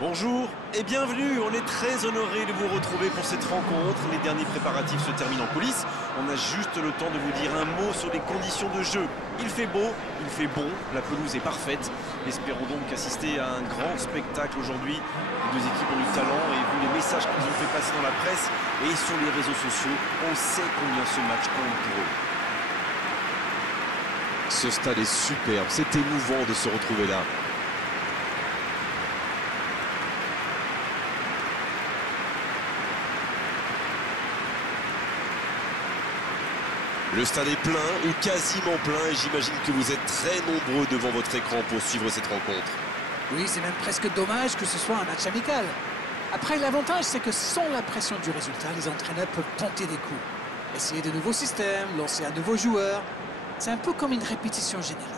Bonjour et bienvenue, on est très honoré de vous retrouver pour cette rencontre. Les derniers préparatifs se terminent en coulisses. On a juste le temps de vous dire un mot sur les conditions de jeu. Il fait beau, il fait bon, la pelouse est parfaite. Espérons donc assister à un grand spectacle aujourd'hui. Les deux équipes ont du talent et vu les messages qu'ils ont fait passer dans la presse et sur les réseaux sociaux, on sait combien ce match compte pour eux. Ce stade est superbe, c'est émouvant de se retrouver là. Le stade est plein ou quasiment plein et j'imagine que vous êtes très nombreux devant votre écran pour suivre cette rencontre. Oui, c'est même presque dommage que ce soit un match amical. Après, l'avantage, c'est que sans la pression du résultat, les entraîneurs peuvent tenter des coups. Essayer de nouveaux systèmes, lancer un nouveau joueur. C'est un peu comme une répétition générale.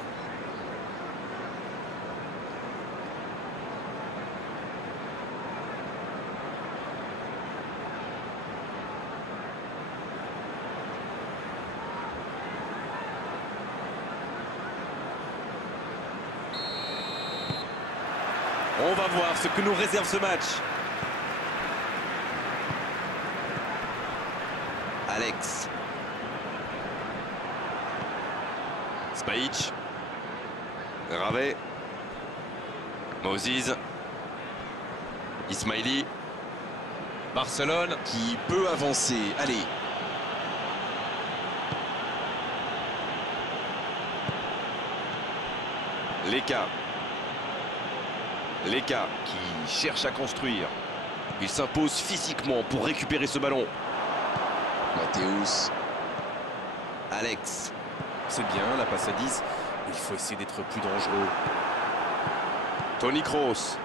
On va voir ce que nous réserve ce match. Alex. Spajic. Ravet. Moses. Ismaili. Barcelone. Qui peut avancer, allez. Leka. Leka qui cherche à construire. Il s'impose physiquement pour récupérer ce ballon. Mathéus. Alex. C'est bien, la passe à 10. Il faut essayer d'être plus dangereux. Toni Kroos.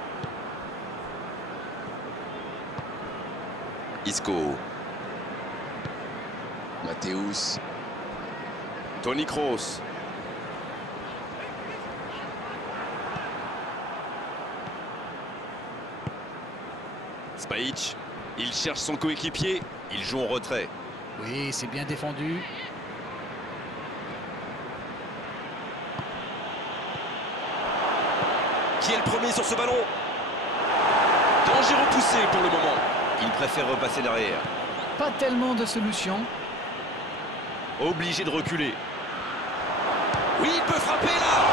Isco. Mathéus. Toni Kroos. Spajic. Il cherche son coéquipier. Il joue en retrait. Oui, c'est bien défendu. Qui est le premier sur ce ballon? Danger repoussé pour le moment. Il préfère repasser derrière. Pas tellement de solutions. Obligé de reculer. Oui, il peut frapper là.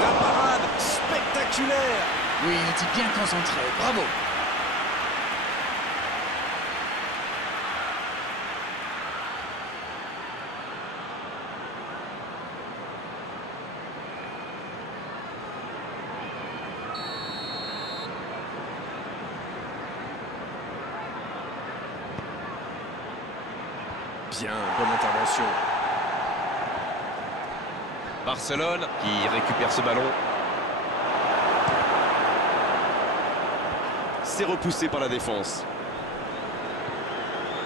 La parade spectaculaire. Oui, il était bien concentré. Bravo. Bien, bonne intervention. Barcelone qui récupère ce ballon. C'est repoussé par la défense.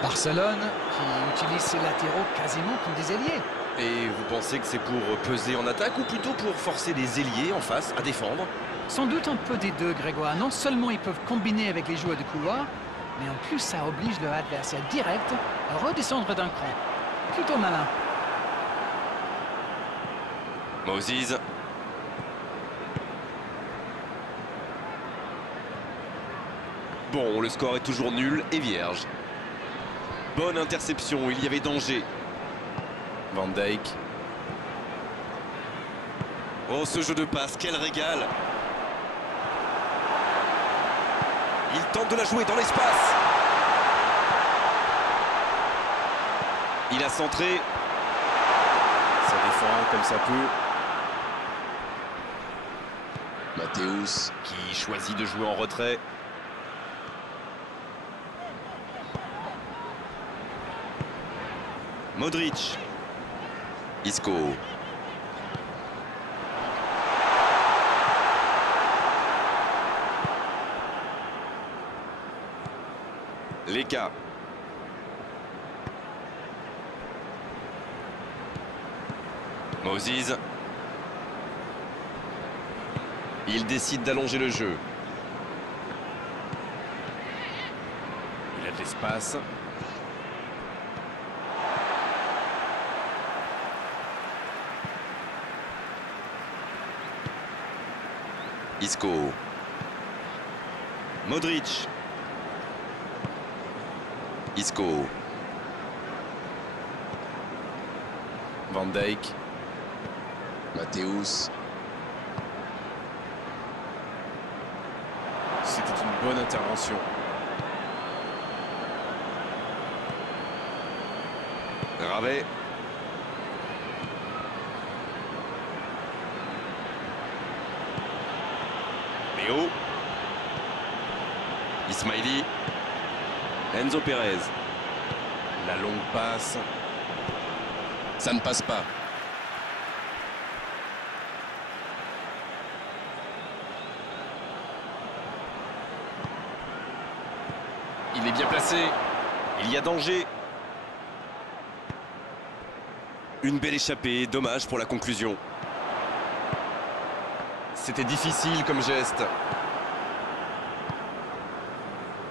Barcelone qui utilise ses latéraux quasiment comme des ailiers. Et vous pensez que c'est pour peser en attaque ou plutôt pour forcer les ailiers en face à défendre? Sans doute un peu des deux, Grégoire. Non seulement ils peuvent combiner avec les joueurs de couloir, mais en plus ça oblige leur adversaire direct à redescendre d'un cran. Plutôt malin. Moses. Bon, le score est toujours nul et vierge. Bonne interception, il y avait danger. Van Dijk. Oh, ce jeu de passe, quel régal! Il tente de la jouer dans l'espace. Il a centré. Ça défend comme ça peut. Mathéus. Qui choisit de jouer en retrait. Modric. Isco. Leka. Moses. Il décide d'allonger le jeu. Il a de l'espace. Isco. Modric. Isco. Van Dijk. Matthäus. C'était une bonne intervention. Ravet. Léo. Ismaili. Enzo Pérez. La longue passe. Ça ne passe pas. Il est bien placé. Il y a danger. Une belle échappée, dommage pour la conclusion. C'était difficile comme geste.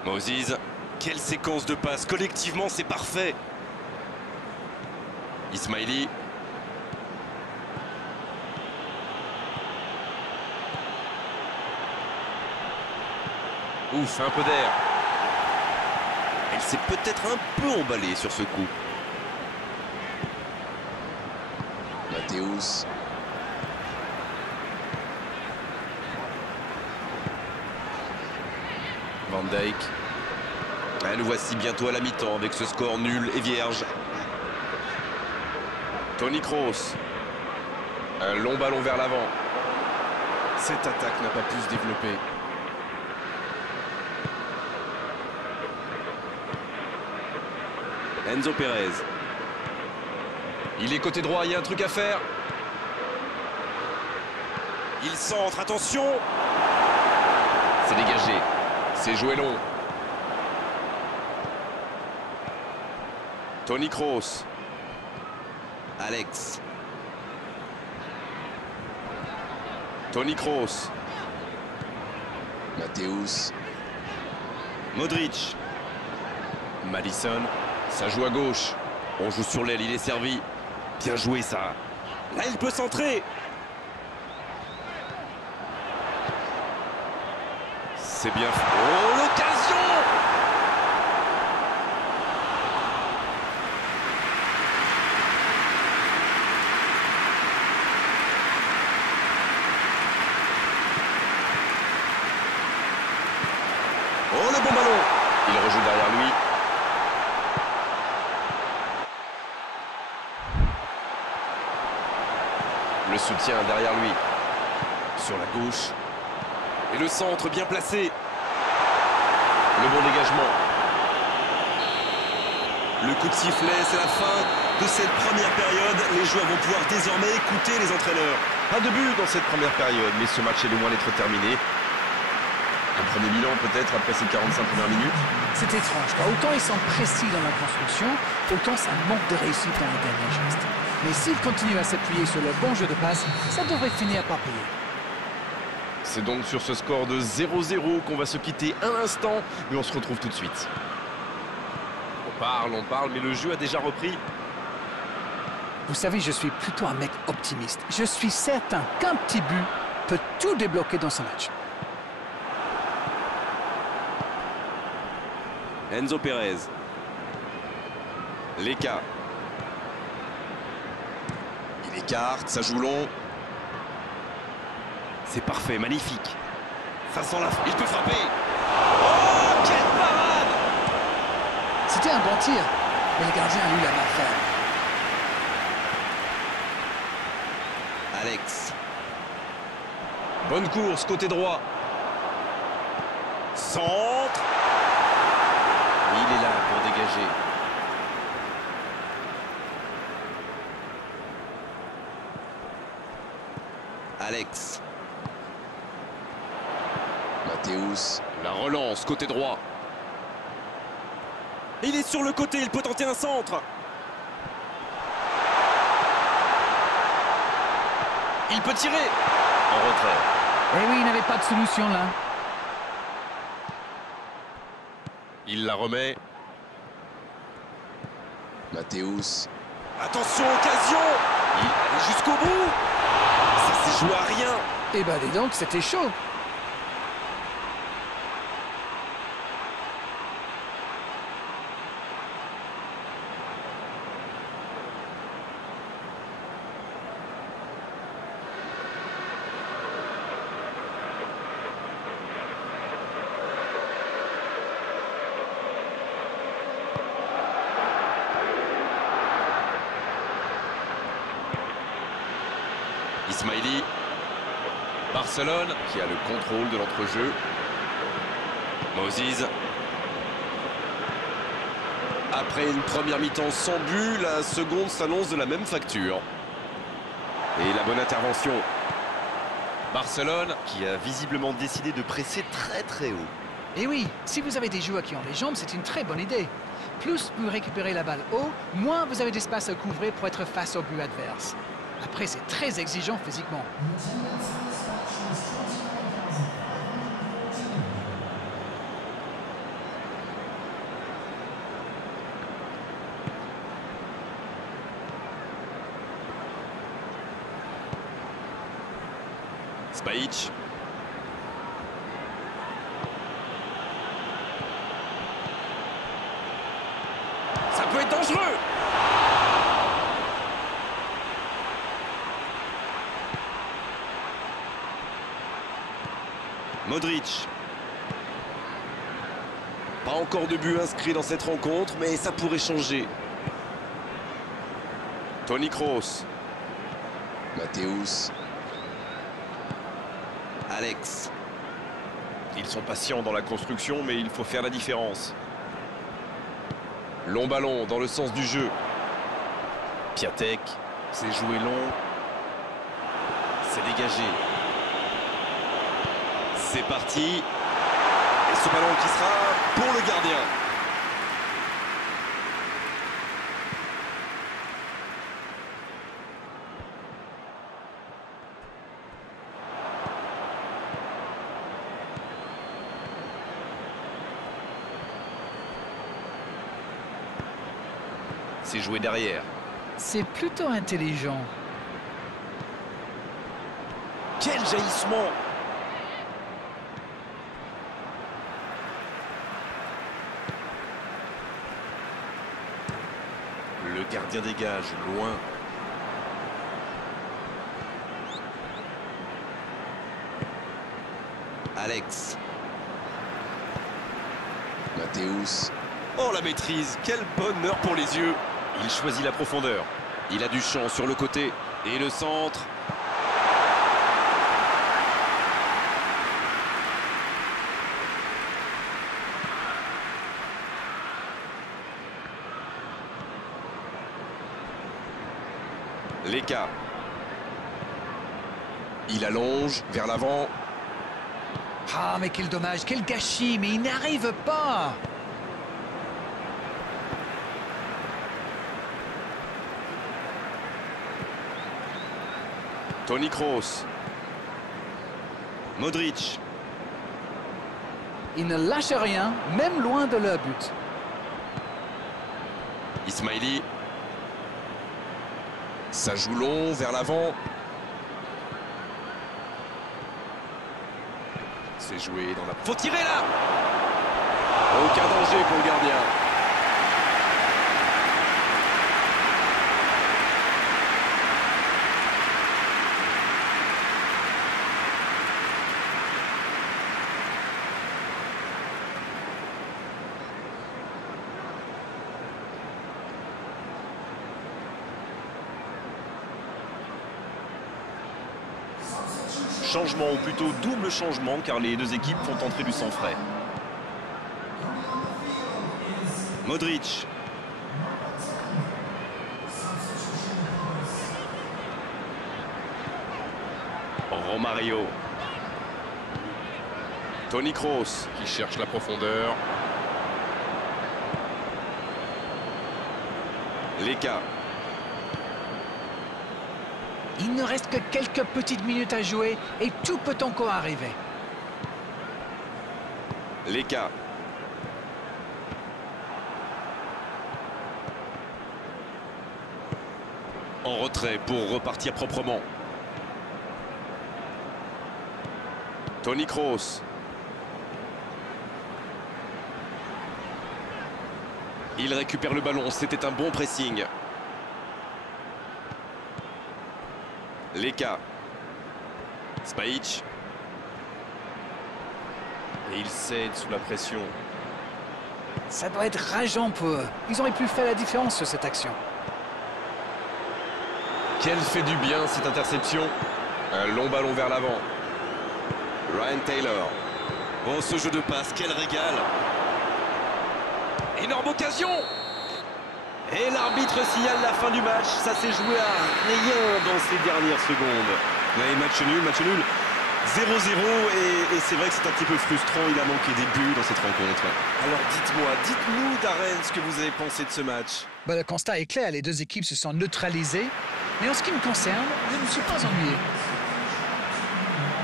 Moses, quelle séquence de passes. Collectivement, c'est parfait. Ismaili. Ouf, un peu d'air. Elle s'est peut-être un peu emballée sur ce coup. Matthäus. Van Dijk. Le voici bientôt à la mi-temps avec ce score nul et vierge. Toni Kroos. Un long ballon vers l'avant. Cette attaque n'a pas pu se développer. Enzo Pérez. Il est côté droit, il y a un truc à faire. Il centre, attention. C'est dégagé. C'est joué long. Toni Kroos. Alex. Toni Kroos. Matthäus. Modric. Madison. Ça joue à gauche. On joue sur l'aile, il est servi. Bien joué ça. Là, il peut centrer. C'est bien fait. Oh, l'occasion! Oh, le bon ballon! Il rejoue derrière lui. Le soutien derrière lui. Sur la gauche. Et le centre bien placé. Le bon dégagement. Le coup de sifflet, c'est la fin de cette première période. Les joueurs vont pouvoir désormais écouter les entraîneurs. Pas de but dans cette première période, mais ce match est loin d'être terminé. Un premier bilan peut-être après ces 45 premières minutes. C'est étrange, car autant ils sont précis dans la construction, autant ça manque de réussite dans les derniers gestes. Mais s'ils continuent à s'appuyer sur leur bon jeu de passe, ça devrait finir par payer. C'est donc sur ce score de 0-0 qu'on va se quitter un instant, mais on se retrouve tout de suite. On parle, mais le jeu a déjà repris. Vous savez, je suis plutôt un mec optimiste. Je suis certain qu'un petit but peut tout débloquer dans ce match. Enzo Pérez. Leka. Il écarte, ça joue long. C'est parfait, magnifique. Ça sent la... Il peut frapper. Oh, quelle parade! C'était un bon tir, mais le gardien a eu la main ferme. Alex. Bonne course, côté droit. Centre. Il est là pour dégager. Alex. Matthäus. La relance, côté droit. Il est sur le côté, il peut tenter un centre. Il peut tirer. En retrait. Eh oui, il n'avait pas de solution là. Il la remet. Matthäus. Attention, occasion. Il allait jusqu'au bout. Ça s'est joué à rien. Eh ben dis donc, c'était chaud. Ismaili. Barcelone qui a le contrôle de l'entrejeu. Moses. Après une première mi-temps sans but, la seconde s'annonce de la même facture. Et la bonne intervention. Barcelone Qui a visiblement décidé de presser très très haut. Et oui, si vous avez des joueurs qui ont les jambes, c'est une très bonne idée. Plus vous récupérez la balle haut, moins vous avez d'espace à couvrir pour être face au but adverse. Après, c'est très exigeant physiquement. Spajic. Ça peut être dangereux. Modric. Pas encore de but inscrit dans cette rencontre, mais ça pourrait changer. Toni Kroos. Matthäus. Alex. Ils sont patients dans la construction, mais il faut faire la différence. Long ballon dans le sens du jeu. Piatek. C'est joué long. C'est dégagé. C'est parti. Et ce ballon qui sera pour le gardien. C'est joué derrière. C'est plutôt intelligent. Quel jaillissement! Le gardien dégage loin. Alex. Matthäus. Oh la maîtrise, quel bonheur pour les yeux. Il choisit la profondeur. Il a du champ sur le côté. Et le centre. Leka. Il allonge vers l'avant. Ah, mais quel dommage, quel gâchis, mais il n'arrive pas. Toni Kroos. Modric. Il ne lâche rien, même loin de leur but. Ismaili. Ça joue long vers l'avant. C'est joué dans la... Faut tirer là. Aucun danger pour le gardien. Changement, ou plutôt double changement, car les deux équipes font entrer du sang frais. Modric. Romario. Toni Kroos qui cherche la profondeur. Leka. Il ne reste que quelques petites minutes à jouer et tout peut encore arriver. Leka. En retrait pour repartir proprement. Toni Kroos. Il récupère le ballon, c'était un bon pressing. Leka. Spajic. Et il cède sous la pression. Ça doit être rageant pour eux. Ils auraient pu faire la différence sur cette action. Quelle fait du bien cette interception. Un long ballon vers l'avant. Ryan Taylor. Oh, ce jeu de passe, quel régal! Énorme occasion. Et l'arbitre signale la fin du match. Ça s'est joué à rien dans ces dernières secondes. Ouais, match nul, match nul. 0-0 et c'est vrai que c'est un petit peu frustrant. Il a manqué des buts dans cette rencontre. Alors dites-nous Darren ce que vous avez pensé de ce match. Le constat est clair, les deux équipes se sont neutralisées. Mais en ce qui me concerne, je ne me suis pas ennuyé.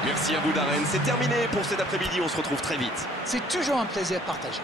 Merci à vous Darren. C'est terminé pour cet après-midi. On se retrouve très vite. C'est toujours un plaisir partagé.